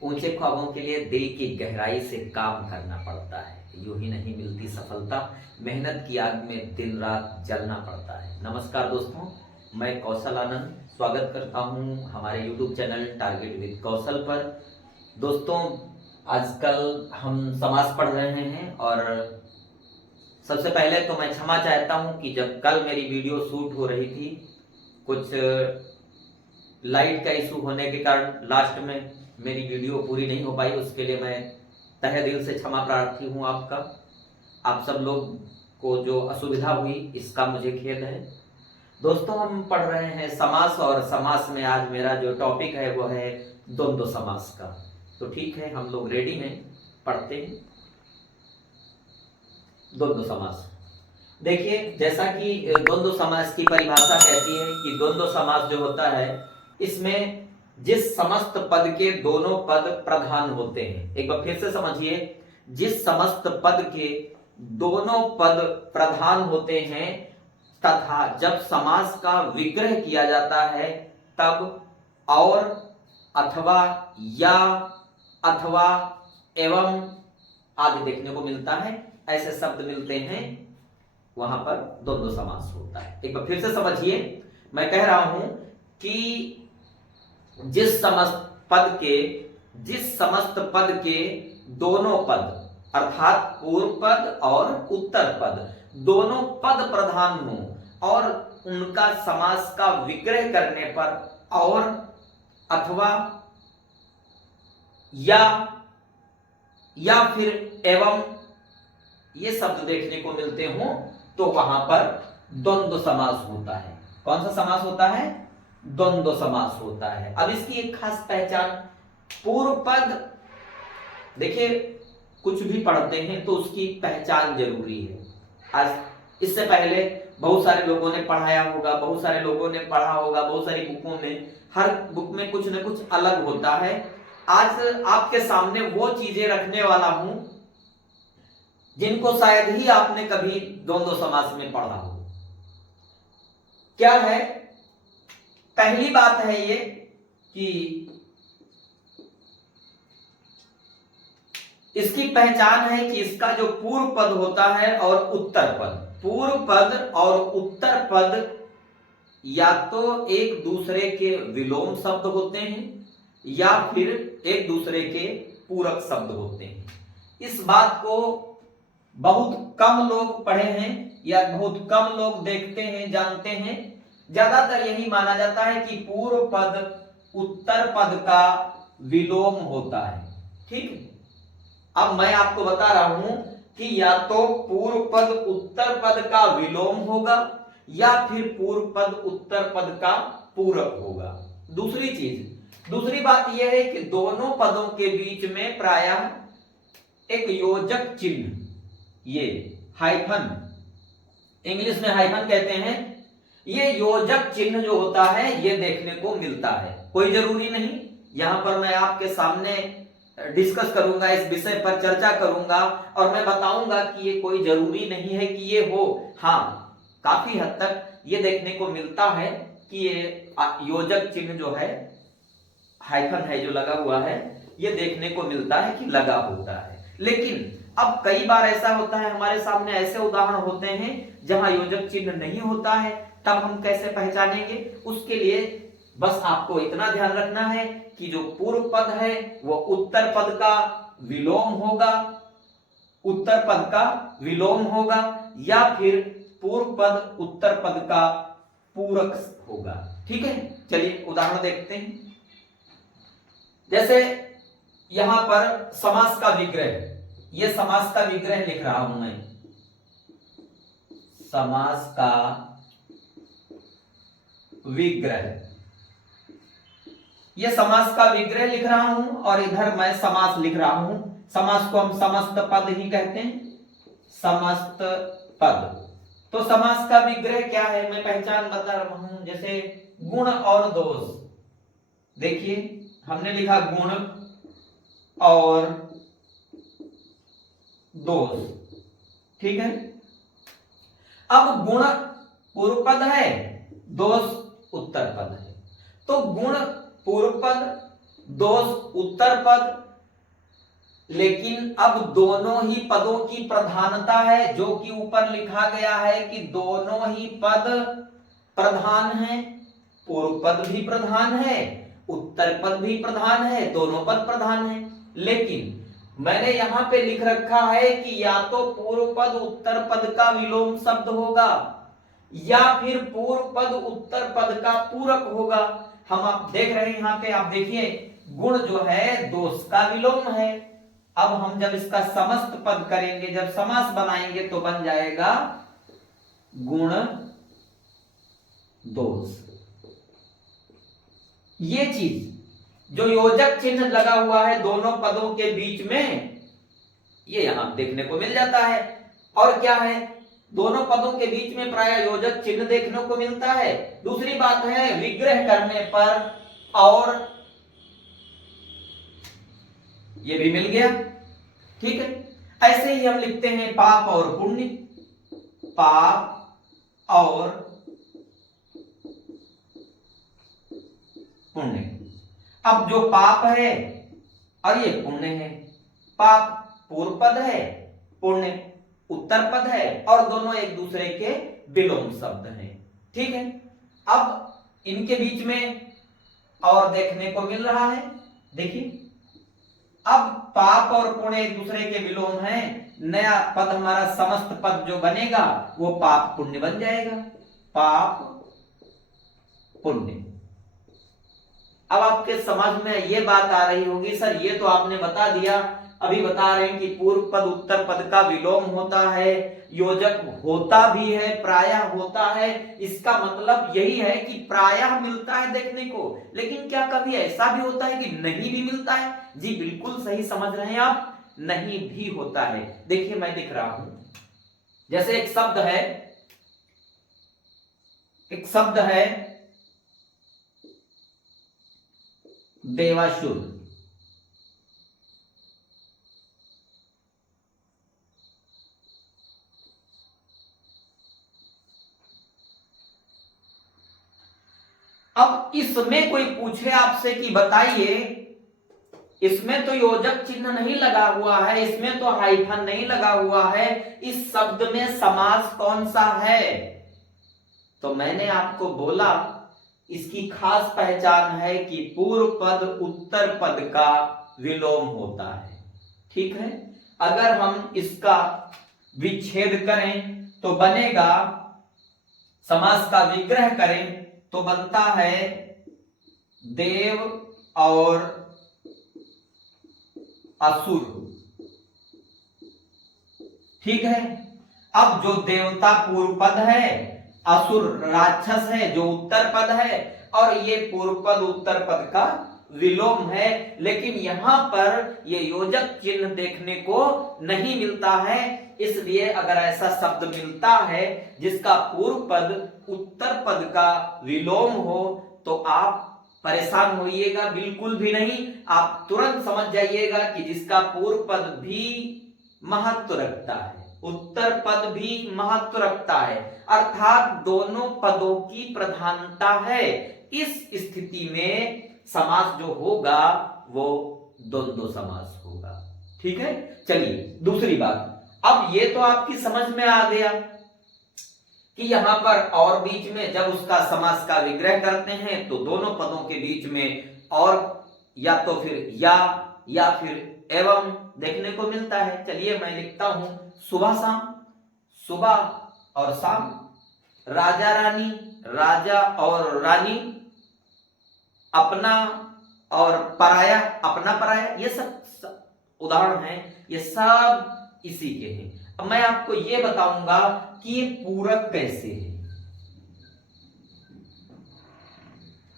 ऊंचे ख्वाबों के लिए दिल की गहराई से काम करना पड़ता है, यूं ही नहीं मिलती सफलता, मेहनत की आग में दिन रात जलना पड़ता है। नमस्कार दोस्तों, मैं कौशल आनंद स्वागत करता हूं हमारे YouTube चैनल टारगेट विद कौशल पर। दोस्तों, आजकल हम समास पढ़ रहे हैं और सबसे पहले तो मैं क्षमा चाहता हूं कि जब कल मेरी वीडियो शूट हो रही थी, कुछ लाइट का इशू होने के कारण लास्ट में मेरी वीडियो पूरी नहीं हो पाई। उसके लिए मैं तहे दिल से क्षमा प्रार्थी हूं आपका। आप सब लोग को जो असुविधा हुई इसका मुझे खेद है। दोस्तों, हम पढ़ रहे हैं समास और समास में आज मेरा जो टॉपिक है वो है द्वंद्व समास का। तो ठीक है, हम लोग रेडी हैं, पढ़ते हैं द्वंद्व समास। देखिए, जैसा कि द्वंद्व समास की परिभाषा कहती है कि द्वंद्व समास जो होता है इसमें जिस समस्त पद के दोनों पद प्रधान होते हैं। एक बार फिर से समझिए, जिस समस्त पद के दोनों पद प्रधान होते हैं तथा जब समास का विग्रह किया जाता है तब और, अथवा, या, अथवा, एवं आदि देखने को मिलता है। ऐसे शब्द मिलते हैं, वहां पर द्वंद्व समास होता है। एक बार फिर से समझिए, मैं कह रहा हूं कि जिस समस्त पद के दोनों पद अर्थात पूर्व पद और उत्तर पद दोनों पद प्रधान हों और उनका समास का विग्रह करने पर और, अथवा, या फिर एवं ये शब्द देखने को मिलते हों तो वहां पर द्वंद्व समास होता है। कौन सा समास होता है? द्वंद्व समास होता है। अब इसकी एक खास पहचान, पूर्व पद, देखिए कुछ भी पढ़ते हैं तो उसकी पहचान जरूरी है। आज इससे पहले बहुत सारे लोगों ने पढ़ाया होगा, बहुत सारे लोगों ने पढ़ा होगा, बहुत सारी बुकों में, हर बुक में कुछ न कुछ अलग होता है। आज आपके सामने वो चीजें रखने वाला हूं जिनको शायद ही आपने कभी द्वंद्व समास में पढ़ा हो। क्या है? पहली बात है ये कि इसकी पहचान है कि इसका जो पूर्व पद होता है और उत्तर पद, पूर्व पद और उत्तर पद या तो एक दूसरे के विलोम शब्द होते हैं या फिर एक दूसरे के पूरक शब्द होते हैं। इस बात को बहुत कम लोग पढ़े हैं या बहुत कम लोग देखते हैं, जानते हैं। ज्यादातर यही माना जाता है कि पूर्व पद उत्तर पद का विलोम होता है। ठीक है, अब मैं आपको बता रहा हूं कि या तो पूर्व पद उत्तर पद का विलोम होगा या फिर पूर्व पद उत्तर पद का पूरक होगा। दूसरी बात यह है कि दोनों पदों के बीच में प्रायः एक योजक चिन्ह, ये हाइफन, इंग्लिश में हाइफन कहते हैं, ये योजक चिन्ह जो होता है ये देखने को मिलता है। कोई जरूरी नहीं, यहां पर मैं आपके सामने डिस्कस करूंगा, इस विषय पर चर्चा करूंगा और मैं बताऊंगा कि ये कोई जरूरी नहीं है कि ये हो। हाँ, काफी हद तक ये देखने को मिलता है कि ये योजक चिन्ह जो है, हाइफन है जो लगा हुआ है, ये देखने को मिलता है कि लगा होता है। लेकिन अब कई बार ऐसा होता है, हमारे सामने ऐसे उदाहरण होते हैं जहां योजक चिन्ह नहीं होता है, तब हम कैसे पहचानेंगे? उसके लिए बस आपको इतना ध्यान रखना है कि जो पूर्व पद है वो उत्तर पद का विलोम होगा, उत्तर पद का विलोम होगा या फिर पूर्व पद उत्तर पद का पूरक होगा। ठीक है, चलिए उदाहरण देखते हैं। जैसे यहां पर समास का विग्रह, ये समास का विग्रह लिख रहा हूं मैं, समास का विग्रह, ये समास का विग्रह लिख रहा हूं और इधर मैं समास लिख रहा हूं। समास को हम समस्त पद ही कहते हैं, समस्त पद। तो समास का विग्रह क्या है, मैं पहचान बता रहा हूं। जैसे गुण और दोष, देखिए हमने लिखा गुण और दोष। ठीक है, अब गुण पूर्व पद है, दोष उत्तर पद है। तो गुण पूर्व पद दोष उत्तर पद, लेकिन अब दोनों ही पदों की प्रधानता है, जो कि ऊपर लिखा गया है कि दोनों ही पद प्रधान हैं। पूर्व पद भी प्रधान है, उत्तर पद भी प्रधान है, दोनों पद प्रधान है। लेकिन मैंने यहां पे लिख रखा है कि या तो पूर्व पद उत्तर पद का विलोम शब्द होगा या फिर पूर्व पद उत्तर पद का पूरक होगा। हम आप देख रहे हैं यहां पे, आप देखिए गुण जो है दोष का विलोम है। अब हम जब इसका समस्त पद करेंगे, जब समास बनाएंगे तो बन जाएगा गुण दोष। ये चीज जो योजक चिन्ह लगा हुआ है दोनों पदों के बीच में, ये यहां देखने को मिल जाता है। और क्या है, दोनों पदों के बीच में प्राय योजक चिन्ह देखने को मिलता है। दूसरी बात है विग्रह करने पर और ये भी मिल गया, ठीक है। ऐसे ही हम लिखते हैं पाप और पुण्य, पाप और पुण्य। अब जो पाप है और ये पुण्य है, पाप पूर्व पद है, पुण्य उत्तर पद है, और दोनों एक दूसरे के विलोम शब्द हैं, ठीक है। अब इनके बीच में और देखने को मिल रहा है, देखिए अब पाप और पुण्य एक दूसरे के विलोम हैं। नया पद हमारा समस्त पद जो बनेगा वो पाप पुण्य बन जाएगा, पाप पुण्य। अब आपके समझ में ये बात आ रही होगी, सर ये तो आपने बता दिया, अभी बता रहे हैं कि पूर्व पद उत्तर पद का विलोम होता है, योजक होता भी है, प्रायः होता है। इसका मतलब यही है कि प्रायः मिलता है देखने को, लेकिन क्या कभी ऐसा भी होता है कि नहीं भी मिलता है? जी बिल्कुल सही समझ रहे हैं आप, नहीं भी होता है। देखिए मैं लिख रहा हूं, जैसे एक शब्द है, एक शब्द है देवासुर, अब इसमें कोई पूछे आपसे कि बताइए, इसमें तो योजक चिन्ह नहीं लगा हुआ है, इसमें तो हाइफन नहीं लगा हुआ है, इस शब्द में समास कौन सा है? तो मैंने आपको बोला इसकी खास पहचान है कि पूर्व पद उत्तर पद का विलोम होता है, ठीक है। अगर हम इसका विच्छेद करें तो बनेगा, समास का विग्रह करें तो बनता है देव और असुर, ठीक है। अब जो देवता पूर्व पद है, असुर राक्षस है जो उत्तर पद है, और ये पूर्व पद उत्तर पद का विलोम है। लेकिन यहां पर ये योजक चिन्ह देखने को नहीं मिलता है, इसलिए अगर ऐसा शब्द मिलता है जिसका पूर्व पद उत्तर पद का विलोम हो तो आप परेशान होइएगा बिल्कुल भी नहीं, आप तुरंत समझ जाइएगा कि जिसका पूर्व पद भी महत्व रखता है, उत्तर पद भी महत्व रखता है, अर्थात दोनों पदों की प्रधानता है। इस स्थिति में समास जो होगा वो द्वंद्व समास होगा, ठीक है। चलिए दूसरी बात, अब ये तो आपकी समझ में आ गया कि यहां पर और बीच में जब उसका समास का विग्रह करते हैं तो दोनों पदों के बीच में और या तो फिर या फिर एवं देखने को मिलता है। चलिए मैं लिखता हूं सुबह शाम, सुबह और शाम, राजा रानी, राजा और रानी, अपना और पराया, अपना पराया, ये सब उदाहरण हैं, ये सब इसी के हैं। अब मैं आपको ये बताऊंगा कि ये पूरक कैसे है।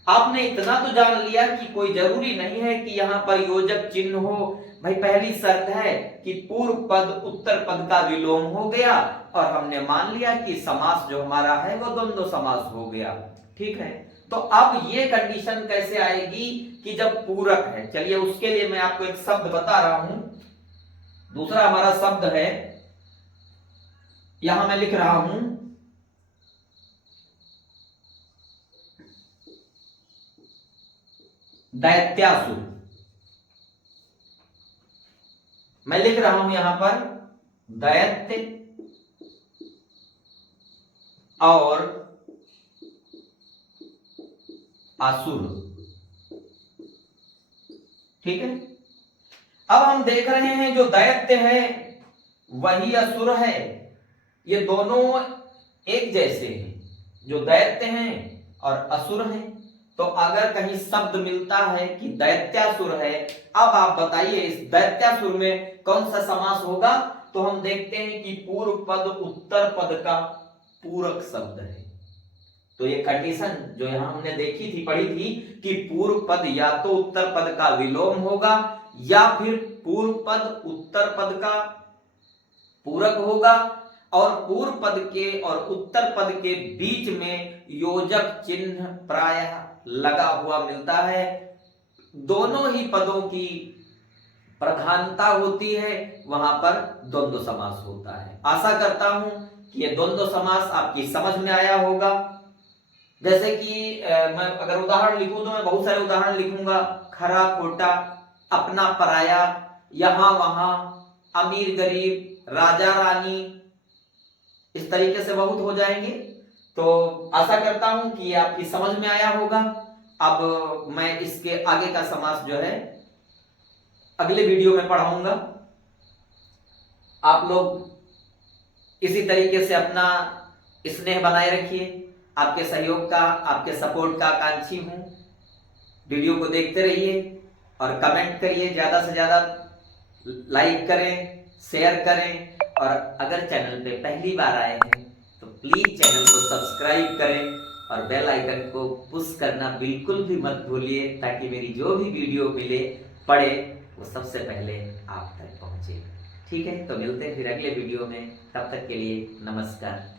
आपने इतना तो जान लिया कि कोई जरूरी नहीं है कि यहां पर योजक चिन्ह हो। भाई पहली शर्त है कि पूर्व पद उत्तर पद का विलोम हो गया, और हमने मान लिया कि समास जो हमारा है वो द्वंद्व समास हो गया, ठीक है। तो अब ये कंडीशन कैसे आएगी कि जब पूरक है? चलिए उसके लिए मैं आपको एक शब्द बता रहा हूं। दूसरा हमारा शब्द है, यहां मैं लिख रहा हूं दैत्यासुर, मैं लिख रहा हूं यहां पर दैत्य और असुर। ठीक है, अब हम देख रहे हैं जो दैत्य है वही असुर है, ये दोनों एक जैसे हैं, जो दैत्य हैं और असुर हैं। तो अगर कहीं शब्द मिलता है कि दैत्यासुर है, अब आप बताइए इस दैत्यासुर में कौन सा समास होगा। तो हम देखते हैं कि पूर्व पद उत्तर पद का पूरक शब्द है। तो ये कंडीशन जो यहां हमने देखी थी, पढ़ी थी कि पूर्व पद या तो उत्तर पद का विलोम होगा या फिर पूर्व पद उत्तर पद का पूरक होगा, और पूर्व पद के और उत्तर पद के बीच में योजक चिन्ह प्रायः लगा हुआ मिलता है। दोनों ही पदों की प्रधानता होती है, वहां पर द्वंद्व समास होता है। आशा करता हूं कि यह द्वंद्व समास आपकी समझ में आया होगा। जैसे कि मैं अगर उदाहरण लिखूं तो मैं बहुत सारे उदाहरण लिखूंगा, खरा खोटा, अपना पराया, यहां वहां, अमीर गरीब, राजा रानी, इस तरीके से बहुत हो जाएंगे। तो आशा करता हूं कि आपकी समझ में आया होगा। अब मैं इसके आगे का समास जो है अगले वीडियो में पढ़ाऊंगा। आप लोग इसी तरीके से अपना स्नेह बनाए रखिए। आपके सहयोग का, आपके सपोर्ट का आकांक्षी हूं। वीडियो को देखते रहिए और कमेंट करिए, ज्यादा से ज्यादा लाइक करें, शेयर करें, और अगर चैनल पे पहली बार आए हैं तो प्लीज चैनल को सब्सक्राइब करें और बेल आइकन को पुश करना बिल्कुल भी मत भूलिए, ताकि मेरी जो भी वीडियो मिले पड़े वो सबसे पहले आप तक पहुंचे। ठीक है, तो मिलते हैं फिर अगले वीडियो में। तब तक के लिए नमस्कार।